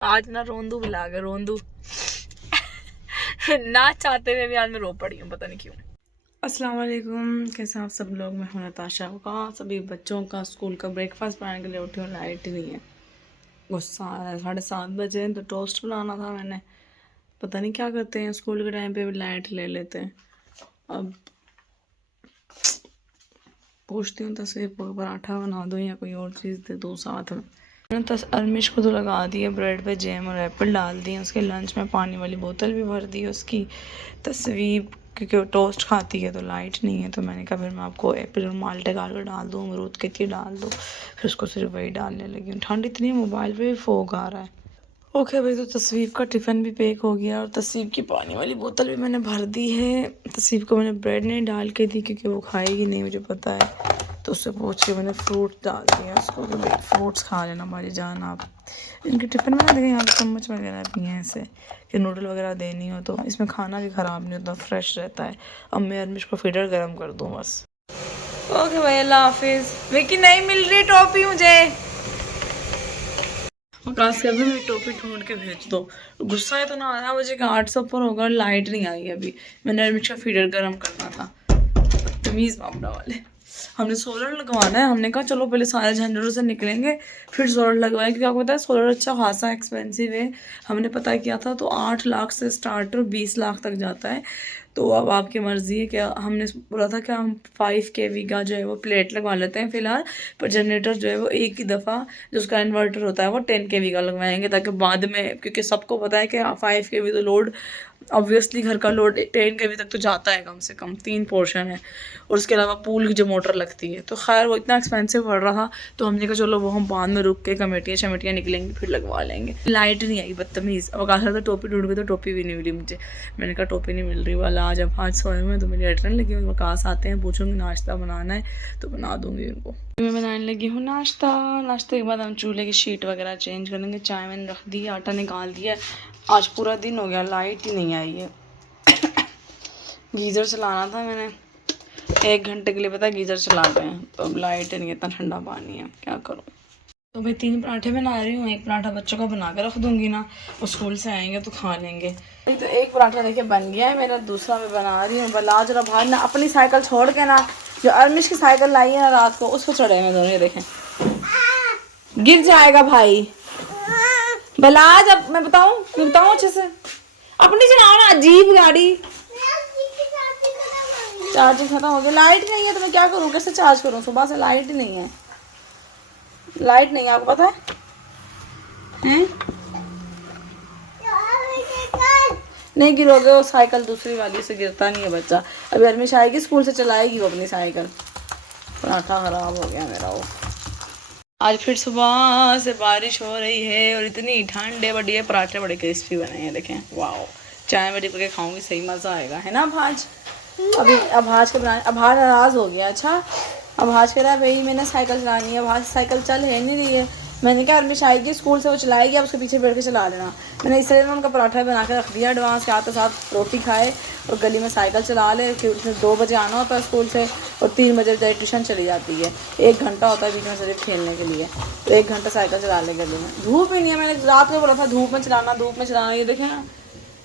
आज ना रोंदू मिला गया रोंदू ना चाहते हुए भी आज मैं रो पड़ी हूँ, पता नहीं क्यों। अस्सलाम वालेकुम, कैसे आप सब लोग। मैं हूं नताशा का। सभी बच्चों का स्कूल का ब्रेकफास्ट बनाने के लिए उठी हूँ, लाइट ही नहीं है। गुस्सा आ रहा है। 7:30 बजे तो टोस्ट बनाना था मैंने। पता नहीं क्या करते हैं, स्कूल के टाइम पे भी लाइट ले लेते हैं। अब पूछती हूँ तस्वीर को, पराठा बना दूँ या कोई और चीज़ दे दूँ साथ में। मैंने अरमिश को तो लगा दिया, ब्रेड पे जैम और एप्पल डाल दिए। उसके लंच में पानी वाली बोतल भी भर दी उसकी। तस्वीर क्योंकि वो टोस्ट खाती है तो लाइट नहीं है, तो मैंने कहा फिर मैं आपको एप्पल और माल्टे गाल कर डाल दूँ, अमरूद के डाल दूँ। फिर उसको सिर्फ वही डालने लगी हूँ। ठंड इतनी, मोबाइल पे भी फोग आ रहा है। ओके भाई, तो तस्वीर का टिफ़िन भी पैक हो गया और तस्वीर की पानी वाली बोतल भी मैंने भर दी है। तस्वीर को मैंने ब्रेड नहीं डाल के दी क्योंकि वो खाएगी नहीं, मुझे पता है। तो उससे पूछ के मैंने फ्रूट डाल दिया उसको कि भाई फ्रूट्स खा लेना हमारी जान आप। इनके टिफ़िन में ना देखें यहाँ पे चम्मच वगैरह भी हैं ऐसे कि नूडल वगैरह देनी हो तो इसमें खाना भी ख़राब नहीं होता, फ्रेश रहता है। अब मैं अरमिश को फीडर गर्म कर दूँ बस। ओके भाई, अल्लाह हाफिज़। विकी नहीं मिल रही टॉफ़ी मुझे। आकाश कहते मेरी टोपी ढूंढ के भेज दो। गुस्सा है तो ना आ रहा, मुझे कि 8 से ऊपर होगा और लाइट नहीं आई अभी। मैंने अरमिश का फीडर गर्म करना था। तमीज़ मामला वाले। हमने सोलर लगवाना है, हमने कहा चलो पहले सारे झंझटों से निकलेंगे फिर सोलर लगवाएं, क्योंकि आपको पता है सोलर अच्छा खासा एक्सपेंसिव है। हमने पता किया था तो 8 लाख से स्टार्ट और 20 लाख तक जाता है। तो अब आपकी मर्ज़ी है। क्या हमने बोला था कि हम 5 kV का जो है वो प्लेट लगवा लेते हैं फ़िलहाल, पर जनरेटर जो है वो एक ही दफ़ा जो उसका इन्वर्टर होता है वो 10 kV का लगवाएंगे, ताकि बाद में, क्योंकि सबको पता है कि 5 kV तो लोड ऑब्वियसली घर का लोड 10 kV तक तो जाता है, कम से कम 3 पोर्शन है और उसके अलावा पूल की जो मोटर लगती है। तो खैर वो इतना एक्सपेंसिव पड़ रहा था तो हमने कहा चलो वो हम बाद में रुक के कमेटियाँ शमेटियाँ निकलेंगी फिर लगवा लेंगे। लाइट नहीं आई, बदतमीज़। अब कहा था टोपी ढूंढ गई तो टोपी भी नहीं मिली मुझे। मैंने कहा टोपी नहीं मिल रही वाला, आज अब 5 सोए हुए तो मेरी अटरन लगी हुई। वकास आते हैं, पूछूंगी नाश्ता बनाना है तो बना दूंगी उनको। मैं बनाने लगी हूँ नाश्ता। नाश्ते के बाद हम चूल्हे की शीट वगैरह चेंज करेंगे। चाय मैंने रख दी, आटा निकाल दिया। आज पूरा दिन हो गया, लाइट ही नहीं आई है। गीज़र चलाना था मैंने 1 घंटे के लिए, पता है गीज़र चला गए हैं तो अब लाइट नहीं, इतना ठंडा पानी है, क्या करूँ। तो भाई 3 पराठे बना रही हूँ। एक पराठा बच्चों का बना कर रख दूँगी ना, वो स्कूल से आएंगे तो खा लेंगे। तो एक पराठा देखिए बन गया है मेरा, दूसरा मैं बना रही हूँ। बला जरा बाहर ना अपनी साइकिल छोड़ के ना, जो अरमिश की साइकिल लाई है ना रात को, उस पर चढ़े हैं दोनों। ये देखें, गिर जाएगा भाई। बला जब मैं बताऊँ अच्छे से, अपनी चलाओ ना, अजीब गाड़ी। चार्जिंग खत्म हो गया, लाइट नहीं है तो मैं क्या करूँ, कैसे चार्ज करूँ। सुबह से लाइट ही नहीं है, लाइट नहीं है, आपको पता है? नहीं गिरोगे, वो साइकिल दूसरी वाली से गिरता नहीं है बच्चा। अभी अरमिश आएगी स्कूल से, चलाएगी वो अपनी साइकिल। पराठा खराब हो गया मेरा वो। आज फिर सुबह से बारिश हो रही है और इतनी ठंड है, बट ये पराठे बड़े क्रिस्पी बने हैं, देखें। वाओ, चाय में डिप के खाऊंगी, सही मज़ा आएगा, है ना भाज। अभी अभाज के बनाने, अभाज नाराज़ हो गया। अच्छा, अभाज कह रहा है भाई मैंने साइकिल चलानी है। अभाज साइकिल चल है नहीं रही है। मैंने कहा अरमिश आएगी स्कूल से, वो चलाएगी, अब उसके पीछे बैठ के चला लेना। मैंने इसलिए उनका पराठा बना के रख दिया एडवांस के, आते साथ रोटी खाए और गली में साइकिल चला ले, कि उसने 2 बजे आना होता है स्कूल से और 3 बजे जाए ट्यूशन चली जाती है। 1 घंटा होता है बीच में सिर्फ खेलने के लिए, तो 1 घंटा साइकिल चला ले गली में। धूप ही नहीं है, मैंने रात को बोला था धूप में चलाना, धूप में चलाना। ये देखें ना,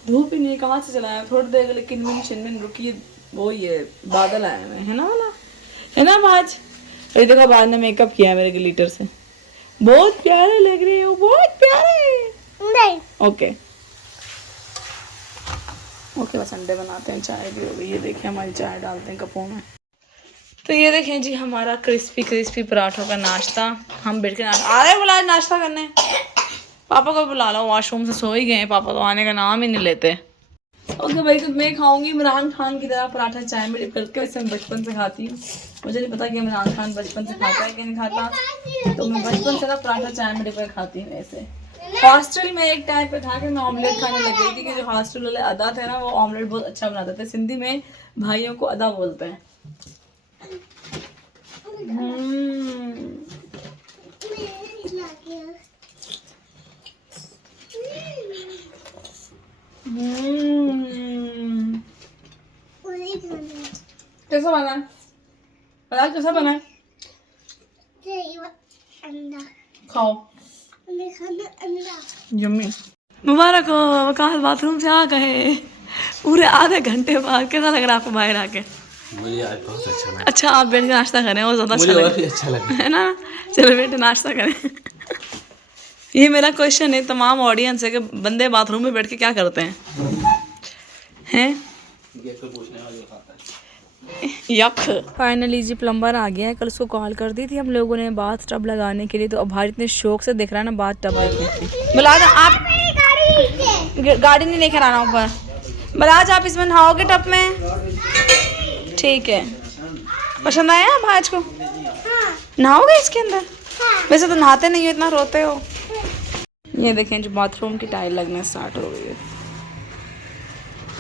धूप ही नहीं, कहाँ से चलाया थोड़ी देर के लिए, किन छिन रुकी। वो ये बादल आए हुए हैं ना वाला, है ना बाज। अरे देखो बाज ने मेकअप किया है मेरे ग्लिटर से, बहुत प्यारे लग रहे हो, बहुत प्यारे। नहीं ओके ओके, बस अंडे बनाते हैं, चाय भी हो गई। ये देखिए हमारी चाय डालते हैं कपों में। तो ये देखें जी हमारा क्रिस्पी क्रिस्पी पराठों का नाश्ता। हम बैठ के आ रहे बोला नाश्ता करने। पापा को बुला लो, वॉशरूम से सो ही गए, पापा तो आने का नाम ही नहीं लेते। ओके भाई, तो मैं खाऊंगी इमरान खान की तरह पराठा चाय में डिप करके। वैसे मैं बचपन से खाती हूँ, मुझे नहीं पता कि इमरान खान बचपन से खाता है कि नहीं खाता, तो मैं बचपन से ना पराठा चाय में डिप कर खाती हूँ। ऐसे हॉस्टल में एक टाइम पे था कि मैं ऑमलेट खाने लग गई थी, कि जो हॉस्टल वाले अदा थे ना वो ऑमलेट बहुत अच्छा बनाते थे। सिंधी में भाइयों को अदा बोलते हैं। कैसा बना है? पता कैसा बना है? खाओ। यम्मी। मुबारक हो, वकास बाथरूम से आ गए पूरे आधे घंटे बाद। कैसा लग रहा है आपको बाहर आके? मुझे आज बहुत अच्छा लगा। अच्छा, आप बैठ के नाश्ता करें और ज़्यादा अच्छा लगा है ना। चलो बेटे नाश्ता करें। ये मेरा क्वेश्चन है तमाम ऑडियंस है कि बंदे बाथरूम में बैठ के क्या करते हैं? यक। फाइनली जी प्लम्बर आ गया है। कल उसको कॉल कर दी थी हम लोगों ने बाथ टब लगाने के लिए, तो अब भाई इतने शौक से देख रहा है ना बाथ टब देखने। बलाज आप गाड़ी नहीं लेकर आना ऊपर। बलाज आप इसमें नहाओगे टब में? ठीक है। पसंद आया भाज को? नहाओगे इसके अंदर? वैसे तो नहाते नहीं हो, इतना रोते हो। ये देखें जो बाथरूम की टाइल लगना स्टार्ट हो गई है।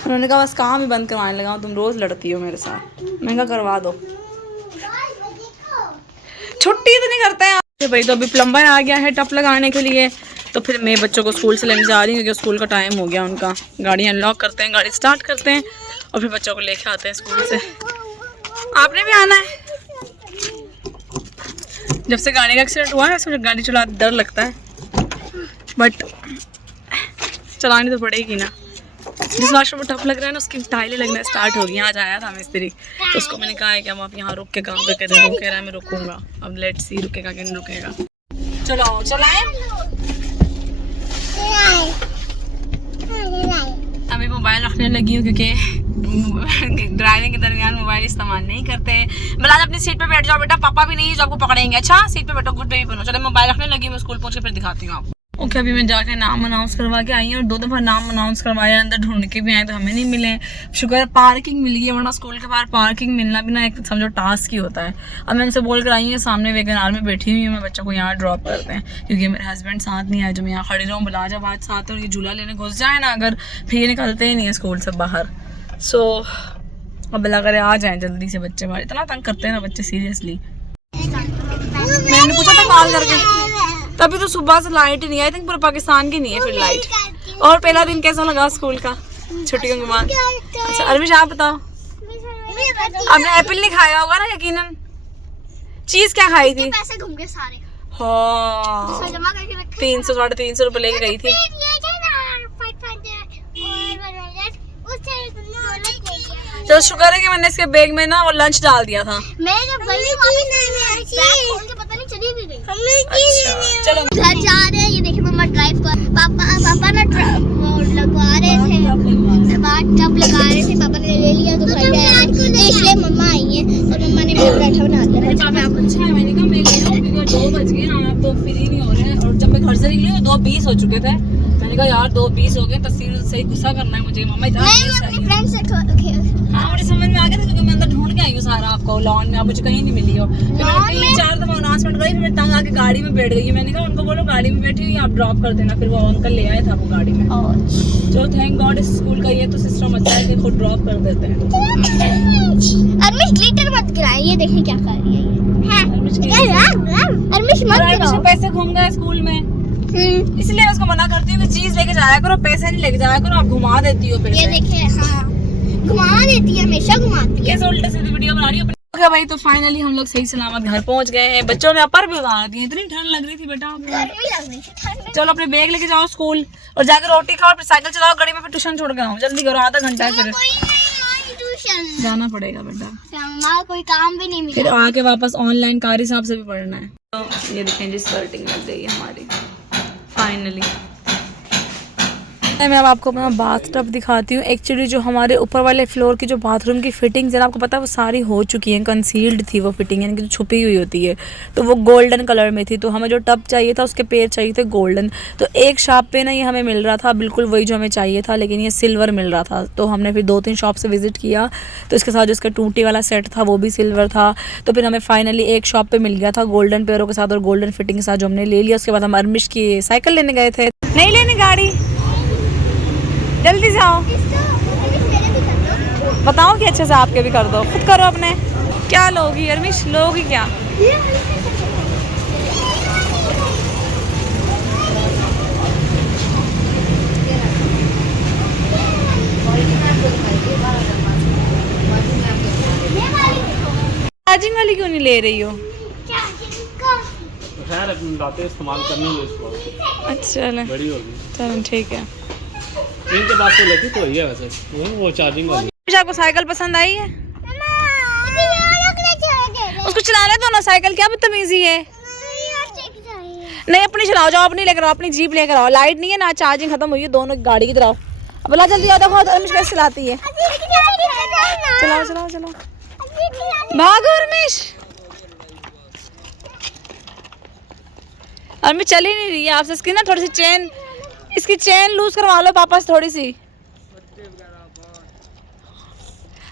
उन्होंने कहा बस काम ही बंद करवाने लगा, तुम रोज़ लड़ती हो मेरे साथ। मैं कहा करवा दो, छुट्टी तो नहीं करते हैं भाई। तो अभी प्लम्बर आ गया है टप लगाने के लिए, तो फिर मैं बच्चों को स्कूल से लेने जा रही हूँ क्योंकि स्कूल का टाइम हो गया उनका। गाड़ी अनलॉक करते हैं, गाड़ी स्टार्ट करते हैं और फिर बच्चों को लेके आते हैं स्कूल से। आपने भी आना है? जब से गाड़ी का एक्सीडेंट हुआ है मुझे गाड़ी चलाते डर लगता है, बट चलानी तो पड़ेगी ना। जिस वाशरूम में टप लग रहा है ना उसकी टाइलें लगना स्टार्ट हो गई। आज आया था मिस्त्री, तो उसको मैंने कहा है कि अब आप यहाँ रुक के काम करके दे। कह रहा है मैं रुकूंगा, अब लेट्स सी रुकेगा कि नहीं रुकेगा। चलो चलाएं। अभी मोबाइल रखने लगी हूँ क्योंकि ड्राइविंग के दरमियान मोबाइल इस्तेमाल नहीं करते। बलाज अपनी सीट पे बैठ जाओ बेटा, पापा भी नहीं है जो आपको पकड़ेंगे। अच्छा सीट पे बैठो, गुड बेबी बनो। चलो मोबाइल रखने लगी, मैं स्कूल पहुँच के फिर दिखाती हूँ आपको। ओके अभी मैं जाके नाम अनाउंस करवा के आई हूँ और 2 दफ़ा नाम अनाउंस करवाया, अंदर ढूंढ के भी आए तो हमें नहीं मिले। शुक्र है पार्किंग मिल गई है, वरना स्कूल के बाहर पार्किंग मिलना भी ना एक समझो टास्क ही होता है। अब मैं उनसे बोल कर आई हूँ, सामने वैगन में बैठी हुई हूँ, मैं बच्चों को यहाँ ड्रॉप करते हैं क्योंकि मेरे हस्बैंड साथ नहीं आए। जो मैं यहाँ खड़ी रहूँ बुला जब आज साथ और ये झूला लेने घुस जाए ना अगर, फिर ये निकलते ही नहीं है स्कूल से बाहर। सो अब बुला करे आ जाएँ जल्दी से। बच्चे बाहर इतना तंग करते हैं ना बच्चे, सीरियसली। मैंने पूछा था कॉल करके, तभी तो सुबह से लाइट ही नहीं आई। थिंक पूरे पाकिस्तान की नहीं है फिर लाइट। और पहला दिन कैसा लगा स्कूल का छुट्टियों के बाद? अच्छा अरविश आप बताओ। आपने एप्पल नहीं खाया होगा ना यकीनन। चीज क्या खाई थी? पैसे घूम गए सारे। हाँ 300 350 रुपए लेके गई थी। चलो शुक्र है कि मैंने इसके बैग में ना वो लंच डाल दिया था। मैं जब गई पता नहीं चली भी गई। अच्छा चलो घर जा रहे हैं, ये देखिए मम्मा ड्राइव कर। पापा ना लगवा रहे थे, टब लगा रहे थे, पापा ने ले लिया तो इसलिए मम्मा आई है तो मम्मा ने मेरा पराठा बना दिया। अच्छा है, मैंने कहा मैं ले लूं क्योंकि 2 बज गए हैं, आप तो फ्री नहीं हो रहे हैं। और जब मैं घर से निकली 2:20 हो चुके थे। मैंने कहा यार 2:20 हो गए, तस्वीर सही गुस्सा करना है मुझे। मम्मा इतना हाँ मुझे समझ में आ गया था क्योंकि मैं अंदर ढूंढ के आई हूँ सारा आपको लॉन में, आप मुझे कहीं नहीं मिली हो। फिर मैंने 3-4 दफा अनाउंसमेंट करी, फिर मैं तंग आके गाड़ी में बैठ गई। मैंने कहा उनको बोलो गाड़ी में बैठी हुई आप ड्रॉप कर देना। फिर वो अंकल ले आए था वो गाड़ी में। चलो थैंक गॉड इस स्कूल का ये तो सिस्टम अच्छा है कि खुद ड्रॉप कर देते हैं। अरमिश ग्लिटर मत गिराए, ये देखिए क्या कर रही है। अरमिश मत गिराओ, पैसे घूम गए स्कूल में इसलिए उसको मना करती हूँ कि चीज लेके जाया करो, पैसे नहीं लेके जाया करो। आप घुमा देती हो पैसे। ये देखिए हाँ घुमा देती है, हमेशा घुमाती है। कैसे उल्टे सीधी वीडियो बना रही हो। ओके भाई तो फाइनली हम लोग सही सलामत घर पहुंच गए हैं। बच्चों ने अपर भी उतार दिए, इतनी ठंड लग रही थी बेटा। गर्मी लग रही थी। चलो अपने बैग लेके जाओ स्कूल और जाकर रोटी खाओ, फिर साइकिल चलाओ, गाड़ी में फिर ट्यूशन छोड़ के आओ। जल्दी करो, आधा घंटा है सिर्फ जाना पड़ेगा बेटा। कोई काम भी नहीं मिला। फिर आके वापस ऑनलाइन कारी साहब से भी पढ़ना है। तो ये देखें जी स्कर्टिंग लग गई है हमारी फाइनली। मैं अब आपको अपना बाथ टब दिखाती हूँ। एक्चुअली जो हमारे ऊपर वाले फ्लोर की जो बाथरूम की फिटिंग्स है ना, आपको पता है वो सारी हो चुकी हैं, कंसील्ड थी वो फिटिंग, यानी कि जो छुपी हुई होती है। तो वो गोल्डन कलर में थी, तो हमें जो टब चाहिए था उसके पैर चाहिए थे गोल्डन। तो एक शॉप पे ना ये हमें मिल रहा था बिल्कुल वही जो हमें चाहिए था, लेकिन ये सिल्वर मिल रहा था। तो हमने फिर 2-3 शॉप से विजिट किया, तो इसके साथ जो इसका टूटी वाला सेट था वो भी सिल्वर था। तो फिर हमें फाइनली एक शॉप पर मिल गया था गोल्डन पैरों के साथ और गोल्डन फिटिंग के साथ, जो हमने ले लिया। उसके बाद हम अरमिश की साइकिल लेने गए थे। नहीं लेने गाड़ी, जल्दी से आओ। बताओ कि अच्छे से आपके भी कर दो, खुद करो अपने। क्या लोगी अरमिश, लोगी क्या? चार्जिंग वाली क्यों नहीं ले रही हो? खैर अपनी बातें इस्तेमाल करनी है इसको, अच्छा चलें बड़ी होगी। चलें ठीक है। इनके पास तो लेती तो वही है वैसे, वो चार्जिंग वाली। आपको साइकिल पसंद आई है? उसको चलाने दो ना साइकिल, क्या बदतमीजी है। नहीं अपनी चलाओ, जाओ अपनी लेकर आओ, अपनी जीप लेकर आओ। लाइट नहीं है ना, चार्जिंग खत्म हुई है, दोनों गाड़ी की तरह। अब ला जल्दी आओ, देखो अर्मिश कैसे चलाती है। चलाओ चलाओ चलाओ, भागो अर्मिश। अर्मिश चल ही नहीं रही है आपसे, इसकी ना थोड़ी सी चेन, इसकी चेन लूज करवा लो पापा से थोड़ी सी।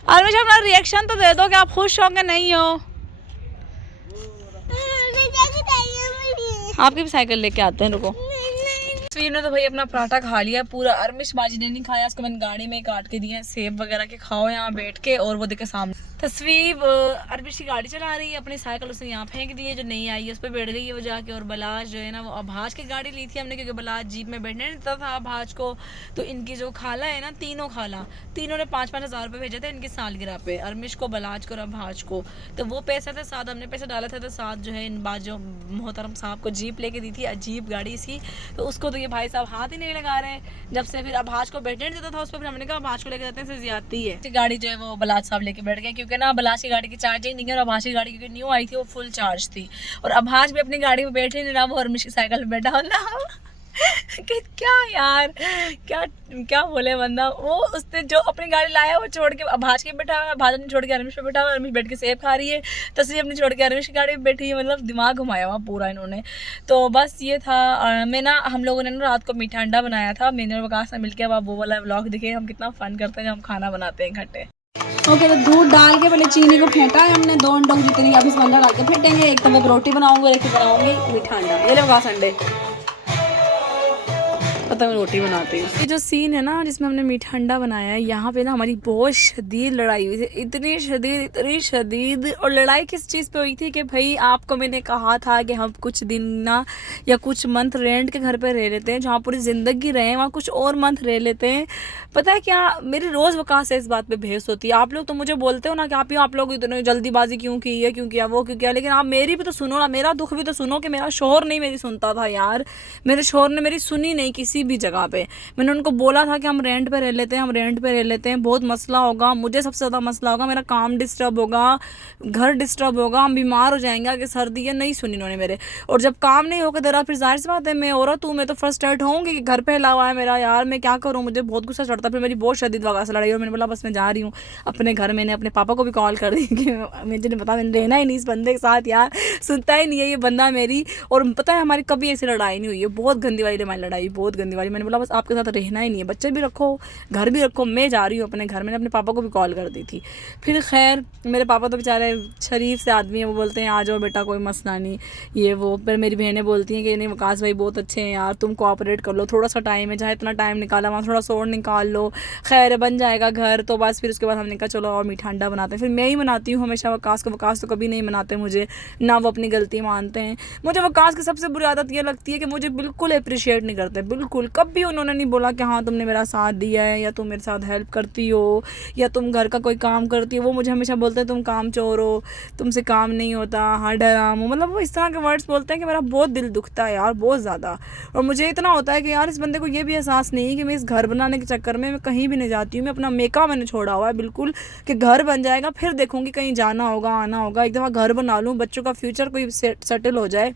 अर्मिश अपना रिएक्शन तो दे दो कि आप खुश हो कि नहीं हो। आपकी भी साइकिल लेके आते हैं, रुको। तस्वीर ने तो भाई अपना पराठा खा लिया पूरा, अर्मिश बाजी ने नहीं खाया, उसको मैंने गाड़ी में काट के दिए सेब वगैरह के, खाओ यहाँ बैठ के। और वो देखे सामने तस्वीर अर्मिश की गाड़ी चला रही है, अपनी साइकिल उसने यहाँ फेंक दी है जो नहीं आई है, उस पर बैठ गई है वो जाके। और बलाज जो है ना वो अभाज की गाड़ी ली थी हमने, क्योंकि बलाज जीप में बैठने नहीं देता था अभाज को। तो इनकी जो खाला है ना, तीनों खाला, तीनों ने 5-5 हज़ार रुपये भेजे थे इनकी सालगिरह पे, अर्मिश को, बलाज को और अभाज को। तो वो पैसे थे साथ, हमने पैसे डाले थे, तो साथ जो है इन बात जो मोहतरम साहब को जीप लेके दी थी, अजीब गाड़ी सी। तो उसको तो ये भाई साहब हाथ ही नहीं लगा रहे जब से फिर अभाज को बैठने नहीं देता था उस पर। फिर हमने कहा अभाज को लेके जाते हैं, ज्यादती है। गाड़ी जो है वो बलाज साहब लेके बैठ गए, क्योंकि ना बलाज की गाड़ी की चार्जिंग नहीं है, और अभाज की गाड़ी क्योंकि न्यू आई थी वो फुल चार्ज थी। और अभाज भी अपनी गाड़ी में बैठे नहीं रहा, वो अर्मिश की साइकिल में बैठा ना। कि क्या यार, क्या क्या बोले बंदा। वो उसने जो अपनी गाड़ी लाया वो छोड़ के अभाज के बैठा हुआ है, अभाज ने छोड़ के अर्मिश पे बैठा हुआ है, अर्मिश बैठ के सेब खा रही है, तस्वीर अपनी छोड़ के अर्मिश की गाड़ी में बैठी है। मतलब दिमाग घुमाया हुआ पूरा इन्होंने। तो बस ये था। मैं ना, हम लोगों ने ना रात को मीठा अंडा बनाया था, मैंने और वकास से मिलकर। अब आप वो वाला व्लॉग दिखे हम कितना फन करते हैं जब हम खाना बनाते हैं इकट्ठे। ओके तो दूध डाल के पहले चीनी को फेंटा है हमने, 2 अंडों जितनी, अब इसमें अंडा डाल के फेंटेंगे। एक तवे पर रोटी बनाऊंगी और एक बनाऊंगी मीठा अंडा। ये ले वकास अंडे, पता मैं रोटी बनाती हूँ। ये जो सीन है ना जिसमें हमने मीठा अंडा बनाया है, यहाँ पे ना हमारी बहुत शदीद लड़ाई हुई थी, इतनी शदीद। और लड़ाई किस चीज़ पे हुई थी कि भाई आपको मैंने कहा था कि हम कुछ दिन ना या कुछ मंथ रेंट के घर पे रह लेते हैं, जहाँ पूरी ज़िंदगी रहे वहाँ कुछ और मंथ रह लेते हैं। पता है क्या, मेरी रोज़ वकास से इस बात पे बहस होती है। आप लोग तो मुझे बोलते हो ना कि आप लोग इतनी जल्दीबाजी क्यों की है, क्यों किया, वो क्यों किया, लेकिन आप मेरी भी तो सुनो ना, मेरा दुख भी तो सुनो कि मेरा शोहर नहीं मेरी सुनता था यार। मेरे शोहर ने मेरी सुनी नहीं किसी भी जगह पे। मैंने उनको बोला था कि हम रेंट पे रह लेते हैं, बहुत मसला होगा, मुझे सबसे ज़्यादा मसला होगा, मेरा काम डिस्टर्ब होगा, घर डिस्टर्ब होगा, हम बीमार हो जाएंगे, आगे सर्दी है। नहीं सुनी उन्होंने मेरे। और जब काम नहीं होगा दरा, फिर जाहिर सी बात है मैं औरत हूँ, मैं तो फ्रस्ट्रेट होंगी कि घर पे हिला हुआ है मेरा, यार मैं क्या करूँ, मुझे बहुत गुस्सा चढ़ता। फिर मेरी बहुत शदीद वगैरह से लड़ाई और मैंने बोला बस मैं जा रही हूँ अपने घर। मैंने अपने पापा को भी कॉल कर दी कि मुझे नहीं पता, मैंने रहना ही नहीं इस बंदे के साथ, यार सुनता ही नहीं है ये बंदा मेरी। और पता है हमारी कभी ऐसी लड़ाई नहीं हुई है, बहुत गंदी वाली हमारी लड़ाई, बहुत गंदी वाली। मैंने बोला बस आपके साथ रहना ही नहीं है, बच्चे भी रखो, घर भी रखो, मैं जा रही हूँ अपने घर। मैंने अपने पापा को भी कॉल कर दी थी। फिर खैर मेरे पापा तो बेचारे शरीफ से आदमी है, वो बोलते हैं आ जाओ बेटा कोई मसला नहीं, ये वो। फिर मेरी बहनें बोलती हैं कि नहीं वकास भाई बहुत अच्छे हैं यार, तुम कोऑपरेट कर लो, थोड़ा सा टाइम है, जहाँ इतना टाइम निकाला वहाँ थोड़ा सा और निकाल लो, खैर बन जाएगा घर। तो बस फिर उसके बाद हमने कहा चलो और मीठा अंडा बनाते हैं। फिर मैं ही बनाती हूँ हमेशा वकास को, वकास तो कभी नहीं बनाते मुझे, ना वो अपनी गलती मानते हैं। मुझे वकास की सबसे बुरी आदत ये लगती है कि मुझे बिल्कुल अप्रिशिएट नहीं करते, बिल्कुल। कभी उन्होंने नहीं बोला कि हाँ तुमने मेरा साथ दिया है, या तुम मेरे साथ हेल्प करती हो, या तुम घर का कोई काम करती हो। वो मुझे हमेशा बोलते हैं तुम काम चोर हो, तुमसे काम नहीं होता, हाँ डराम हो, मतलब वो इस तरह के वर्ड्स बोलते हैं कि मेरा बहुत दिल दुखता है यार, बहुत ज़्यादा। और मुझे इतना होता है कि यार इस बंदे को ये भी एहसास नहीं है कि मैं इस घर बनाने के चक्कर में मैं कहीं भी नहीं जाती हूँ। मैं अपना मेका मैंने छोड़ा हुआ है बिल्कुल, कि घर बन जाएगा फिर देखूँगी कहीं जाना होगा, आना होगा, एक दफ़ा घर बना लूँ, बच्चों का फ्यूचर कोई सेटल हो जाए।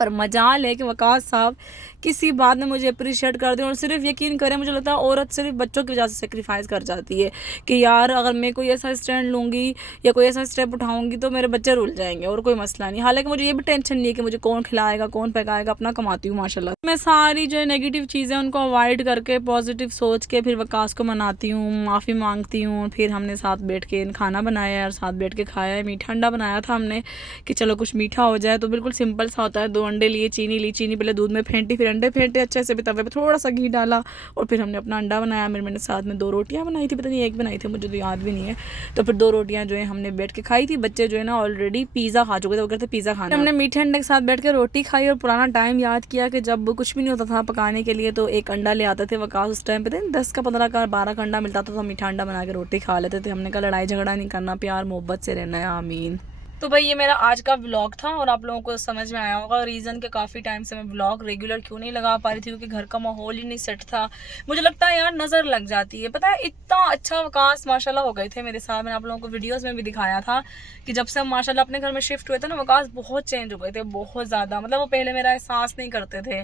पर मजाल है कि वकास साहब किसी बात में मुझे अप्रिशिएट कर दें। और सिर्फ यकीन करें, मुझे लगता है औरत सिर्फ बच्चों की वजह से सेक्रीफाइस कर जाती है कि यार अगर मैं कोई ऐसा स्टैंड लूँगी या कोई ऐसा स्टेप उठाऊँगी तो मेरे बच्चे रुल जाएंगे और कोई मसला नहीं। हालांकि मुझे ये भी टेंशन नहीं है कि मुझे कौन खिलाएगा कौन पकाएगा, अपना कमाती हूँ माशाल्लाह। मैं सारी जो नेगेटिव चीज़ें उनको अवॉइड करके पॉजिटिव सोच के फिर वकास को मनाती हूँ, माफ़ी मांगती हूँ। फिर हमने साथ बैठ के खाना बनाया और साथ बैठ के खाया है। मीठा अंडा बनाया था हमने कि चलो कुछ मीठा हो जाए, तो बिल्कुल सिंपल सा होता है। 2 अंडे लिए, चीनी ली, चीनी पहले दूध में फेंटी, फिर अंडे फेंटे अच्छे से, तवे पे थोड़ा सा घी डाला और फिर हमने अपना अंडा बनाया। मैंने साथ में 2 रोटियां बनाई थी, पता नहीं एक बनाई थी, मुझे तो याद भी नहीं है। तो फिर 2 रोटियां जो है हमने बैठ के खाई थी। बच्चे जो है ना ऑलरेडी पिज़्ज़ा खा चुके थे, वो कहते पिज़्ज़ा खाना। हमने मीठे अंडे के साथ बैठ के रोटी खाई और पुराना टाइम याद किया कि जब कुछ भी नहीं होता था पकाने के लिए तो एक अंडा ले आते थे वकास। उस टाइम पे थे 10 का 15 का 12 का अंडा मिलता था, तो मीठा अंडा बना के रोटी खा लेते थे। हमने कहा लड़ाई झगड़ा नहीं करना, प्यार मोहब्बत से रहना है, आमीन। तो भाई ये मेरा आज का व्लॉग था और आप लोगों को समझ में आया होगा रीज़न के काफ़ी टाइम से मैं व्लॉग रेगुलर क्यों नहीं लगा पा रही थी, क्योंकि घर का माहौल ही नहीं सेट था। मुझे लगता है यार नज़र लग जाती है। पता है इतना अच्छा वकास माशाल्लाह हो गए थे मेरे साथ। मैंने आप लोगों को वीडियोस में भी दिखाया था कि जब से हम माशाल्लाह अपने घर में शिफ्ट हुए थे ना, वकास बहुत चेंज हो गए थे, बहुत ज़्यादा। मतलब वो पहले मेरा एहसास नहीं करते थे।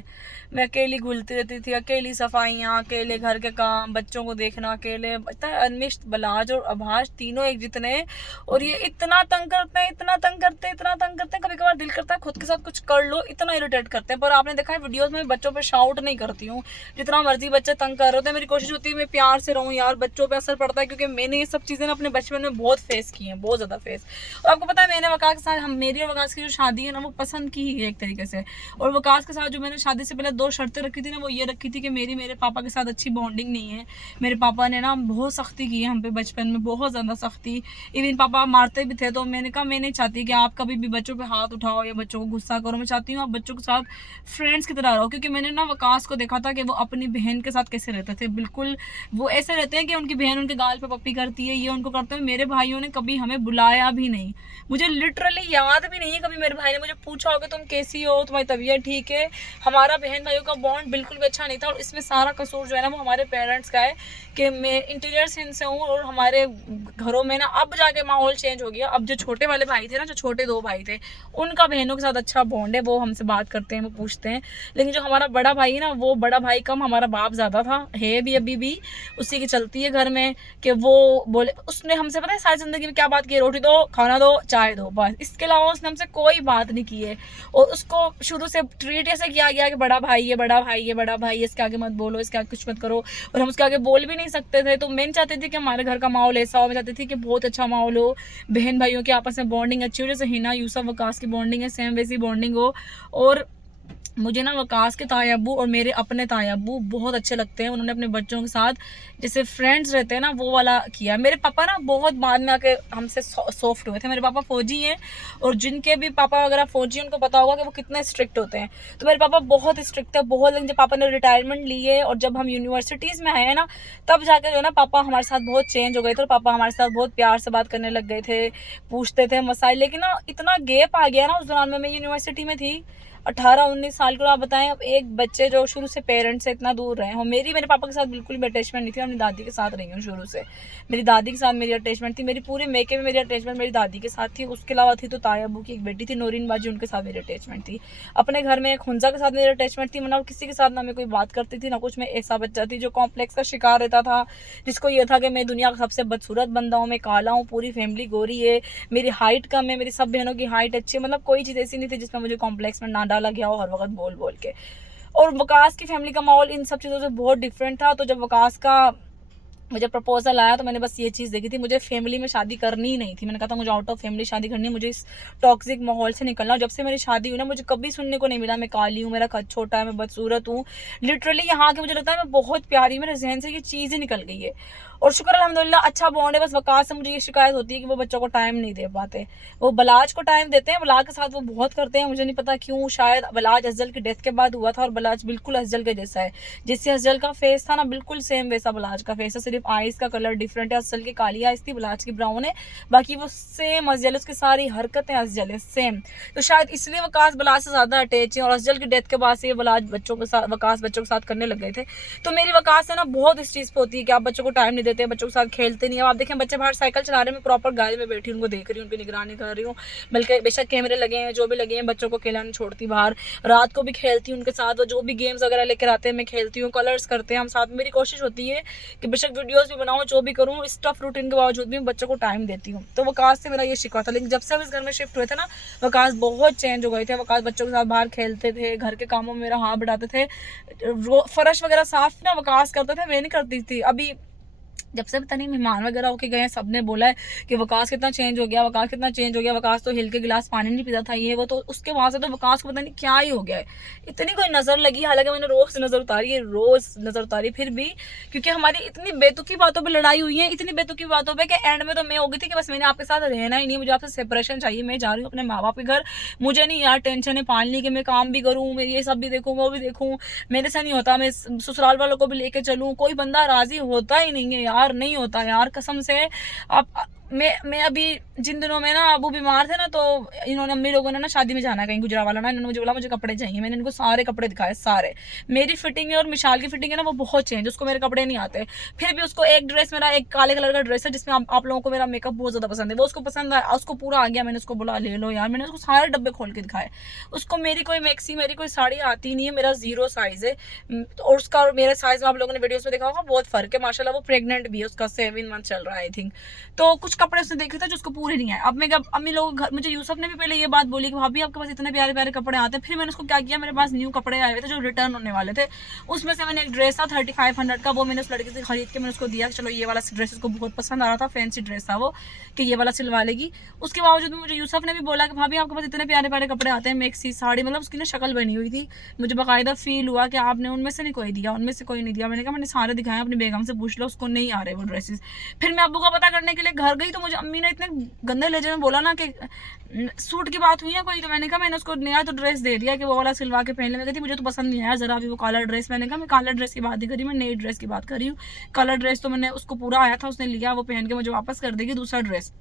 मैं अकेली घुलती रहती थी, अकेली सफाइयाँ, अकेले घर के काम, बच्चों को देखना अकेले। अनमिश्त, बलाज और आभास तीनों एक जितने, और ये इतना तंग करते हैं, इतना तंग करते हैं। कभी कभार दिल करता है खुद के साथ कुछ कर लो, इतना इरिटेट करते हैं। पर आपने देखा है वीडियोस में बच्चों पे शाउट नहीं करती हूँ, जितना मर्जी बच्चे तंग कर रहे होते हैं मेरी कोशिश होती है मैं प्यार से रहूँ। यार बच्चों पे असर पड़ता है, क्योंकि मैंने ये सब चीज़ें ना अपने बचपन में बहुत फेस की हैं, बहुत ज़्यादा फेस। और आपको पता है मैंने वकास के साथ, मेरी और वकास की जो शादी है ना वो पसंद की ही एक तरीके से। और वकास के साथ जो मैंने शादी से पहले 2 शर्तें रखी थी ना, वो ये रखी थी कि मेरे पापा के साथ अच्छी बॉन्डिंग नहीं है। मेरे पापा ने ना बहुत सख्ती की है हम पे बचपन में, बहुत ज़्यादा सख्ती। इवन पापा मारते भी थे। तो मैंने कहा मैं नहीं चाहती कि आप कभी भी बच्चों पे हाथ उठाओ या बच्चों को गुस्सा करो। मैं चाहती हूँ आप बच्चों के साथ फ्रेंड्स की तरह रहो। क्योंकि मैंने ना वकास को देखा था कि वो अपनी बहन के साथ कैसे रहते थे। बिल्कुल वो ऐसे रहते हैं कि उनकी बहन उनके गाल पे पप्पी करती है, ये उनको करते हैं। मेरे भाइयों ने कभी हमें बुलाया भी नहीं। मुझे लिटरली याद भी नहीं है कभी मेरे भाई ने मुझे पूछा होगा तुम कैसी हो, तुम्हारी तबीयत ठीक है। हमारा बहन भाइयों का बॉन्ड बिल्कुल भी अच्छा नहीं था। और इसमें सारा कसूर जो है ना वो हमारे पेरेंट्स का है कि मैं इंटीरियर सीन से हूँ और हमारे घरों में ना अब जाके माहौल चेंज हो गया। अब जो छोटे वाले भाई थे ना, जो छोटे 2 भाई थे, उनका बहनों के साथ अच्छा बॉन्ड है, वो हमसे बात करते हैं, वो पूछते हैं। लेकिन जो हमारा बड़ा भाई है ना, वो बड़ा भाई कम, हमारा बाप ज़्यादा था, है भी अभी भी उसी की चलती है घर में कि वो बोले। उसने हमसे पता है सारी ज़िंदगी में क्या बात की है, रोटी दो, खाना दो, चाय दो, बस। इसके अलावा उसने हमसे कोई बात नहीं की है। और उसको शुरू से ट्रीट ऐसे किया गया कि बड़ा भाई है, बड़ा भाई है, बड़ा भाई है, इसके आगे मत बोलो, इसके आगे कुछ मत करो। और हम उसके आगे बोल भी नहीं सकते थे। तो मैं चाहती थी कि हमारे घर का माहौल ऐसा हो, मैं चाहती थी कि बहुत अच्छा माहौल हो, बहन भाइयों की आपस में बॉन्डिंग अच्छी हो, जैसे हिना यूसुफ वकास की बॉन्डिंग है सेम वैसी बॉन्डिंग हो। और मुझे ना वकास के ताया अब्बू और मेरे अपने ताया अब्बू बहुत अच्छे लगते हैं। उन्होंने अपने बच्चों के साथ जैसे फ्रेंड्स रहते हैं ना वो वाला किया। मेरे पापा ना बहुत बाद में आके हमसे सॉफ्ट हुए थे। मेरे पापा फौजी हैं, और जिनके भी पापा वगैरह फौजी उनको पता होगा कि वो कितने स्ट्रिक्ट होते हैं। तो मेरे पापा बहुत स्ट्रिक्ट थे बहुत। लेकिन जब पापा ने रिटायरमेंट ली है और जब हम यूनिवर्सिटीज़ में आए हैं ना, तब जाकर जो है ना पापा हमारे साथ बहुत चेंज हो गए थे। और पापा हमारे साथ बहुत प्यार से बात करने लग गए थे, पूछते थे मसाइल। लेकिन ना इतना गैप आ गया ना उस दौरान में, मैं यूनिवर्सिटी में थी 18-19 साल को। आप बताएं अब एक बच्चे जो शुरू से पेरेंट्स से इतना दूर रहे हो। मेरे पापा के साथ बिल्कुल भी अटैचमेंट नहीं थी। अपनी दादी के साथ रही हूँ शुरू से। मेरी दादी के साथ मेरी अटैचमेंट थी। मेरी पूरे मेके में मेरी अटैचमेंट मेरी दादी के साथ थी। उसके अलावा थी तो ताया अबू की एक बेटी थी नौरीन बाजी, उनके साथ मेरी अटैचमेंट थी। अपने घर में खुंजा के साथ मेरी अटैचमेंट थी। मतलब किसी के साथ ना मैं कोई बात करती थी ना कुछ। मैं ऐसा बच्चा थी जो कॉम्प्लेक्स का शिकार रहता था, जिसको ये था कि मैं दुनिया का सबसे बदसूरत बंदा हूँ, मैं काला हूँ, पूरी फैमिली गोरी है, मेरी हाइट कम है, मेरी सब बहनों की हाइट अच्छी है। मतलब कोई चीज़ ऐसी नहीं थी जिसमें मुझे कॉम्प्लेक्स में ना डाला गया हो हर वक्त बोल बोल के। और वकास की फैमिली का माहौल इन सब चीज़ों से बहुत डिफरेंट था। तो जब वकास का मुझे प्रपोजल आया तो मैंने बस ये चीज़ देखी थी, मुझे फैमिली में शादी करनी ही नहीं थी। मैंने कहा था मुझे आउट ऑफ फैमिली शादी करनी है, मुझे इस टॉक्सिक माहौल से निकलना। जब से मेरी शादी हुई ना, मुझे कभी सुनने को नहीं मिला मैं काली हूँ, मेरा कद छोटा है, मैं बदसूरत हूँ। लिटरली यहाँ के मुझे लगता है मैं बहुत प्यारी, मेरे जहन से ये चीज़ ही निकल गई है। और शुक्र अल्हम्दुलिल्लाह अच्छा बॉन्ड है। बस वकास से मुझे ये शिकायत होती है कि वो बच्चों को टाइम नहीं दे पाते। वो बलाज को टाइम देते हैं, बलाज के साथ वो बहुत करते हैं, मुझे नहीं पता क्यों। शायद बलाज अफजल की डेथ के बाद हुआ था, और बलाज बिल्कुल अफजल के जैसा है। जैसे अफजल का फेस था ना, बिल्कुल सेम वैसा बलाज का फेस है। सिर्फ आइज़ का कलर डिफरेंट है। अफजल की काली आइज़ थी, बलाज की ब्राउन है, बाकी वो सेम अफजल, उसकी सारी हरकतें अफजल है सेम। तो शायद इसलिए वकास बलाज से ज़्यादा अटैच है। और अफजल की डेथ के बाद से बलाज बच्चों के साथ, वकास बच्चों के साथ करने लग गए थे। तो मेरी वकास से ना बहुत इस चीज़ पे होती है कि आप बच्चों को टाइम नहीं देते, बच्चों के साथ खेलते नहीं। अब आप देखें बच्चे बाहर साइकिल चला रहे हैं, मैं प्रॉपर गाड़ी में बैठी उनको देख रही हूँ, उनकी निगरानी कर रही हूँ। बल्कि बेशक कैमरे लगे हैं, जो भी लगे हैं, बच्चों को खेला नहीं छोड़ती बाहर। रात को भी खेलती हूँ उनके साथ, वो जो भी गेम्स वगैरह लेकर आते हैं मैं खेलती हूँ, कलर्स करते हैं हम साथ। मेरी कोशिश होती है कि बेशक वीडियोज़ भी बनाऊँ, जो भी करूँ, इस टफ रूटीन के बावजूद भी बच्चों को टाइम देती हूँ। तो वकास से मेरा ये शिकवा था। लेकिन जब से हम इस घर में शिफ्ट हुए थे ना, वकास बहुत चेंज हो गए थे। वकास बच्चों के साथ बाहर खेलते थे, घर के कामों में मेरा हाथ बढ़ाते थे, फर्श वगैरह साफ ना वकास करते थे, मैं नहीं करती थी। अभी जब से पता नहीं मेहमान वगैरह होके गए, सबने बोला है कि वकास कितना चेंज हो गया, वकास कितना चेंज हो गया, वकास तो हिल के गिलास पानी नहीं पीता था, ये वो। तो उसके वहाँ से तो वकास को पता नहीं क्या ही हो गया है, इतनी कोई नज़र लगी। हालांकि मैंने रोज़ नज़र उतारी है, रोज़ नज़र उतारी, फिर भी क्योंकि हमारी इतनी बेतुकी बातों पर लड़ाई हुई है, इतनी बेतुकी बातों पर कि एंड में तो मैं हो गई थी कि बस मैंने आपके साथ रहना ही नहीं, मुझे आपसे सेपरेशन चाहिए, मैं जा रही हूँ अपने माँ बाप के घर। मुझे नहीं यार टेंशन है पालने की, मैं काम भी करूँ, मैं ये सब भी देखूँ, वो भी देखूँ, मेरे से नहीं होता, मैं ससुराल वालों को भी लेके चलूँ। कोई बंदा राजी होता ही नहीं है यार, नहीं होता यार कसम से। आप मैं अभी जिन दिनों में ना अबू बीमार थे ना, तो इन्होंने अम्मी लोगों ने ना शादी में जाना है कहीं गुजरावाला ना, इन्होंने मुझे बोला मुझे कपड़े चाहिए। मैंने इनको सारे कपड़े दिखाए, सारे। मेरी फिटिंग है और मिशाल की फिटिंग है ना वो बहुत चेंज, उसको मेरे कपड़े नहीं आते। फिर भी उसको एक ड्रेस, मेरा एक काले कलर का ड्रेस है जिसमें आप लोगों को मेरा मेकअप बहुत ज्यादा पसंद है, वो उसको पसंद आया, उसको पूरा आ गया। मैंने उसको बोला ले लो यार, मैंने उसको सारे डब्बे खोल के दिखाए। उसको मेरी कोई मैक्सी, मेरी कोई साड़ी आती नहीं है, मेरा 0 साइज है। और उसका और मेरे साइज में आप लोगों ने वीडियोस में देखा होगा बहुत फर्क है। माशाल्लाह वो प्रेग्नेंट भी है, उसका 7 मंथ चल रहा है आई थिंक। तो कुछ कपड़े उसने देखे थे जो उसको पूरे नहीं आए। अब मैं अम्मी लोग घर, मुझे यूसुफ ने भी पहले ये बात बोली कि भाभी आपके पास इतने प्यारे प्यारे कपड़े आते हैं। फिर मैंने उसको क्या किया, मेरे पास न्यू कपड़े आए हुए थे जो रिटर्न होने वाले थे, उसमें से मैंने एक ड्रेस था 3500 का, वो मैंने उस लड़के से खरीद के मैंने उसको दिया। चलो ये वाला ड्रेस उसको बहुत पसंद आ रहा था, फैंसी ड्रेस था वो, कि ये वाला सिलवा लेगी। उसके बावजूद मुझे यूसुफ ने भी बोला कि भाभी आपके पास इतने प्यारे प्यारे कपड़े आते हैं, मैक्सी साड़ी, मतलब उसकी ना शक्ल बनी हुई थी। मुझे बाकायदा फील हुआ कि आपने उनमें से नहीं कोई दिया, उनमें से कोई नहीं दिया। मैंने कहा मैंने सारे दिखाए, अपनी बेगम से पूछ लो, उसको नहीं आ रहे वो ड्रेसेस। फिर मैं अब्बू का पता करने के लिए घर गई तो मुझे अम्मी ने इतने गंदे लहजे में बोला ना कि सूट की बात हुई है कोई, तो मैंने कहा मैंने उसको नया तो ड्रेस दे दिया कि वो वाला सिलवा के पहन ले। मैं कहती मुझे तो पसंद नहीं आया जरा भी वो काला ड्रेस। मैंने कहा मैं काला ड्रेस की बात नहीं करी, मैं नई ड्रेस की बात कर रही हूँ। कलर ड्रेस तो मैंने उसको पूरा आया था, उसने लिया, वो पहन के मुझे वापस कर देगी दूसरा ड्रेस।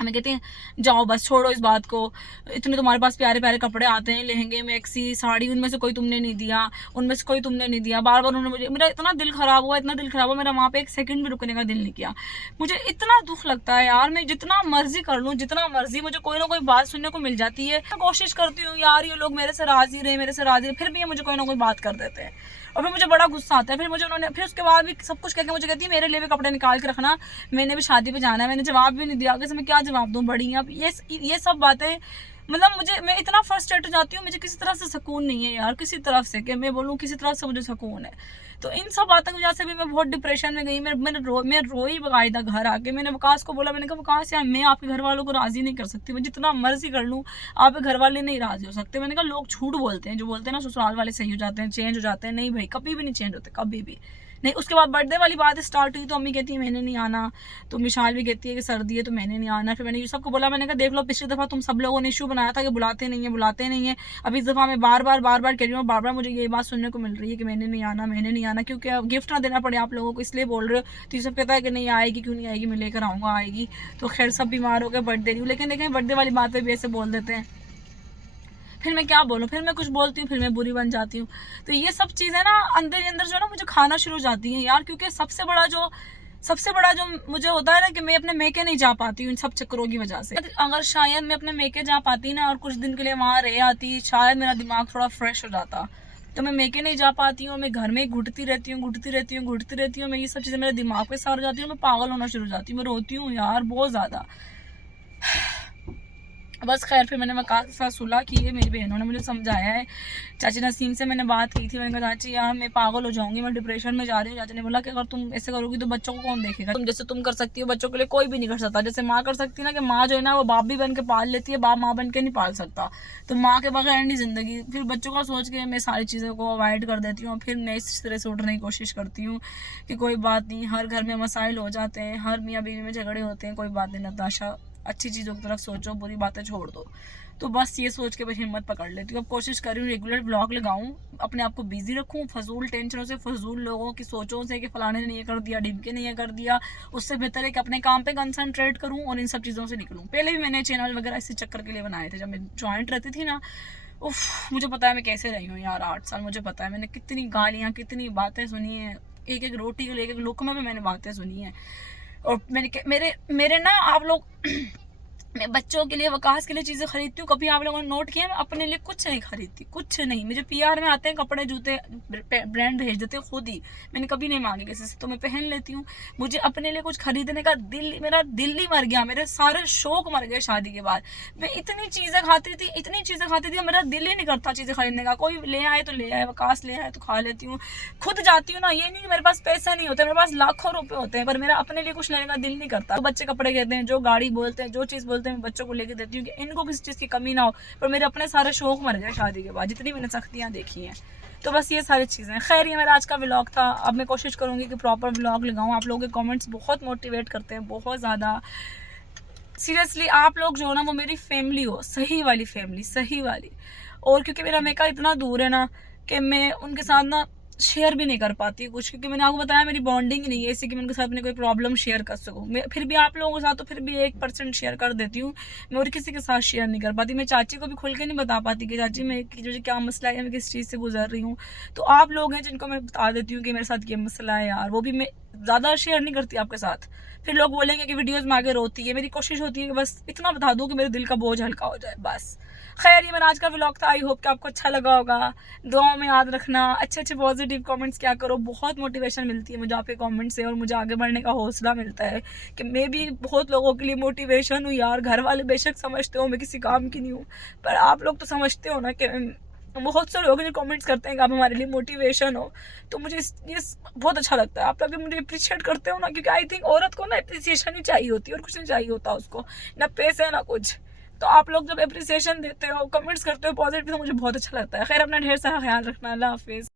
हमें कहते हैं जाओ बस छोड़ो इस बात को, इतने तुम्हारे पास प्यारे प्यारे कपड़े आते हैं, लहंगे मैक्सी साड़ी, उनमें से कोई तुमने नहीं दिया, उनमें से कोई तुमने नहीं दिया। बार बार उन्होंने मुझे, मेरा इतना दिल खराब हुआ, इतना दिल खराब हुआ, मेरा वहाँ पे एक सेकंड भी रुकने का दिल नहीं किया। मुझे इतना दुख लगता है यार, मैं जितना मर्जी कर लूँ, जितना मर्जी मुझे कोई ना कोई बात सुनने को मिल जाती है। मैं कोशिश करती हूँ यार ये लोग मेरे से राजी रहे, मेरे से राजी रहे, फिर भी ये मुझे कोई ना कोई बात कर देते हैं और फिर मुझे बड़ा गुस्सा आता है। फिर मुझे उन्होंने, फिर उसके बाद भी सब कुछ कहकर मुझे कहती है मेरे लिए भी कपड़े निकाल के रखना, मैंने भी शादी पे जाना है। मैंने जवाब भी नहीं दिया कि मैं क्या जवाब दूं, बड़ी अब ये सब बातें, मतलब मुझे, मैं इतना फ्रस्ट्रेट हो जाती हूँ, मुझे किसी तरफ से सुकून नहीं है यार, किसी तरफ से कि मैं बोलूँ किसी तरफ से मुझे सुकून है। तो इन सब बातों की वजह से भी मैं बहुत डिप्रेशन में गई। मैं रोई बाकायदा घर आके। मैंने वकास को बोला, मैंने कहा वकास यार मैं आपके घर वालों को राजी नहीं कर सकती, मैं जितना मर्जी कर लूँ आपके घर वाले नहीं राजी हो सकते। मैंने कहा लोग झूठ बोलते हैं, जो बोलते हैं ना ससुराल वाले सही हो जाते हैं, चेंज हो जाते हैं, नहीं भाई कभी भी नहीं चेंज होते, कभी भी नहीं। उसके बाद बर्थडे वाली बात स्टार्ट हुई तो अम्मी कहती है मैंने नहीं आना, तो मिशाल भी कहती है कि सर्दी है तो मैंने नहीं आना। फिर मैंने यूसुफ को बोला, मैंने कहा देख लो पिछली दफ़ा तुम सब लोगों ने इशू बनाया था कि बुलाते नहीं है बुलाते नहीं है, अब इस दफ़ा मैं बार बार कह रही हूँ, बार बार मुझे ये बात सुनने को मिल रही है कि मैंने नहीं आना, मैंने नहीं आना, क्योंकि अब गिफ्ट ना देना पड़े आप लोगों को इसलिए बोल रहे हो। तो यूसुफ कहता है कि नहीं आएगी, क्यों नहीं आएगी, मैं लेकर आऊँगा, आएगी। तो खैर सब बीमार हो गए, बर्थडे नहीं, लेकिन देखें बर्थडे वाली बात पर भी ऐसे बोल देते हैं। फिर मैं क्या बोलूँ, फिर मैं कुछ बोलती हूँ, फिर मैं बुरी बन जाती हूँ। तो ये सब चीज़ें ना अंदर ही अंदर जो है ना मुझे खाना शुरू हो जाती हैं यार, क्योंकि सबसे बड़ा जो मुझे होता है ना कि मैं अपने मेके नहीं जा पाती हूँ इन सब चक्करों की वजह से। अगर शायद मैं अपने मेके जा पाती ना और कुछ दिन के लिए वहाँ रह आती, शायद मेरा दिमाग थोड़ा फ्रेश हो जाता। तो मैं मेके नहीं जा पाती हूँ, मैं घर में घुटती रहती हूँ। मैं ये सब चीज़ें मेरे दिमाग पे सर हो जाती हूँ, मैं पागल होना शुरू हो जाती हूँ, मैं रोती हूँ यार बहुत ज़्यादा। बस खैर फिर मैंने वकास के साथ सुलह की है, मेरी बहनों ने मुझे समझाया है। चाची नसीम से मैंने बात की थी, मैंने कहा चाची यार मैं पागल हो जाऊंगी, मैं डिप्रेशन में जा रही हूँ। चाची ने बोला कि अगर तुम ऐसे करोगी तो बच्चों को कौन देखेगा, तुम जैसे तुम कर सकती हो बच्चों के लिए कोई भी नहीं कर सकता। जैसे माँ कर सकती है ना, कि माँ जो है ना वो बाप भी बन के पाल लेती है, बाप माँ बन के नहीं पाल सकता, तो माँ के बगैर नहीं जिंदगी। फिर बच्चों का सोच के मैं सारी चीज़ों को अवॉइड कर देती हूँ, फिर मैं इस तरह से उठने की कोशिश करती हूँ कि कोई बात नहीं, हर घर में मसाइल हो जाते हैं, हर मियाँ बीवी में झगड़े होते हैं, कोई बात नहीं नताशा, अच्छी चीज़ों की तरफ सोचो, बुरी बातें छोड़ दो। तो बस ये सोच के मैं हिम्मत पकड़ लेती हूँ। अब कोशिश कर रही हूँ रेगुलर व्लॉग लगाऊँ, अपने आप को बिजी रखूँ, फजूल टेंशनों से, फजूल लोगों की सोचों से कि फलाने ने ये कर दिया, ढिमके ने ये कर दिया, उससे बेहतर है कि अपने काम पे कंसंट्रेट करूँ और इन सब चीज़ों से निकलूँ। पहले भी मैंने चैनल वगैरह इसी चक्कर के लिए बनाए थे, जब मैं जॉइंट रहती थी ना। उफ मुझे पता है मैं कैसे रही हूँ यार 8 साल, मुझे पता है मैंने कितनी गालियाँ, कितनी बातें सुनी है, एक एक रोटी को एक एक लुक़मे में मैंने बातें सुनी है। और मेरे ना आप लोग मैं बच्चों के लिए, वकास के लिए चीज़ें खरीदती हूँ, कभी आप लोगों ने नोट किया मैं अपने लिए कुछ नहीं खरीदती, कुछ नहीं। मुझे पीआर में आते हैं कपड़े जूते ब्रांड भेज देते हैं खुद ही, मैंने कभी नहीं मांगे किसी से, तो मैं पहन लेती हूँ। मुझे अपने लिए कुछ खरीदने का मेरा दिल ही मर गया, मेरे सारे शौक मर गए शादी के बाद। मैं इतनी चीज़ें खाती थी, मेरा दिल ही नहीं करता चीज़ें खरीदने का। कोई ले आए तो ले आए, वकास ले आए तो खा लेती हूँ। खुद जाती हूँ ना, ये नहीं कि मेरे पास पैसा नहीं होता, मेरे पास लाखों रुपए होते हैं, पर मेरा अपने लिए कुछ लेने का दिल नहीं करता। तो बच्चे कपड़े कहते हैं, जो गाड़ी बोलते हैं, जो चीज़ बोलते हैं, मैं बच्चों को लेके देती हूँ कि इनको किसी चीज़ की कमी ना हो। पर मेरे अपने सारे शौक मर गए शादी के बाद, जितनी मैंने सख्तियाँ देखी हैं। तो बस ये सारी चीज़ें। खैर ये मेरा आज का व्लॉग था। अब मैं कोशिश करूँगी कि प्रॉपर व्लॉग लगाऊँ। आप लोगों के कमेंट्स बहुत मोटिवेट करते हैं, बहुत ज़्यादा। सीरियसली आप लोग जो ना वो मेरी फैमिली हो, सही वाली फैमिली, सही वाली। और क्योंकि मेरा मेका इतना दूर है ना कि मैं उनके साथ ना शेयर भी नहीं कर पाती कुछ, क्योंकि मैंने आपको बताया मेरी बॉन्डिंग नहीं है ऐसी कि मैं उनके साथ अपनी कोई प्रॉब्लम शेयर कर सकूँ। मैं फिर भी आप लोगों के साथ तो फिर भी 1% शेयर कर देती हूँ, मैं और किसी के साथ शेयर नहीं कर पाती। मैं चाची को भी खुल के नहीं बता पाती कि चाची मैं मुझे क्या मसला है, मैं किस चीज़ से गुजर रही हूँ। तो आप लोग हैं जिनको मैं बता देती हूँ कि मेरे साथ ये मसला है यार, वो भी मैं ज़्यादा शेयर नहीं करती आपके साथ। फिर लोग बोलेंगे कि वीडियोज़ में आगे रोती है। मेरी कोशिश होती है कि बस इतना बता दूँ कि मेरे दिल का बोझ हल्का हो जाए बस। खैर ये मेरा आज का व्लॉग था, आई होप कि आपको अच्छा लगा होगा। दुआओं में याद रखना, अच्छे अच्छे पॉजिटिव कमेंट्स क्या करो, बहुत मोटिवेशन मिलती है मुझे आपके कमेंट से और मुझे आगे बढ़ने का हौसला मिलता है कि मैं भी बहुत लोगों के लिए मोटिवेशन हूँ यार। घर वाले बेशक समझते हो मैं किसी काम की नहीं हूँ, पर आप लोग तो समझते हो ना कि बहुत से लोग जो कमेंट्स करते हैं कि आप हमारे लिए मोटिवेशन हो, तो मुझे ये बहुत अच्छा लगता है। आप लोग मुझे अप्रिशिएट करते हो ना, क्योंकि आई थिंक औरत को ना अप्रिसिएशन ही चाहिए होती है और कुछ नहीं चाहिए होता उसको, ना पैसे ना कुछ। तो आप लोग जब अप्रिसिएशन देते हो, कमेंट्स करते हो पॉजिटिव, तो मुझे बहुत अच्छा लगता है। खैर अपना ढेर सारा ख्याल रखना, अल्लाह हाफिज़।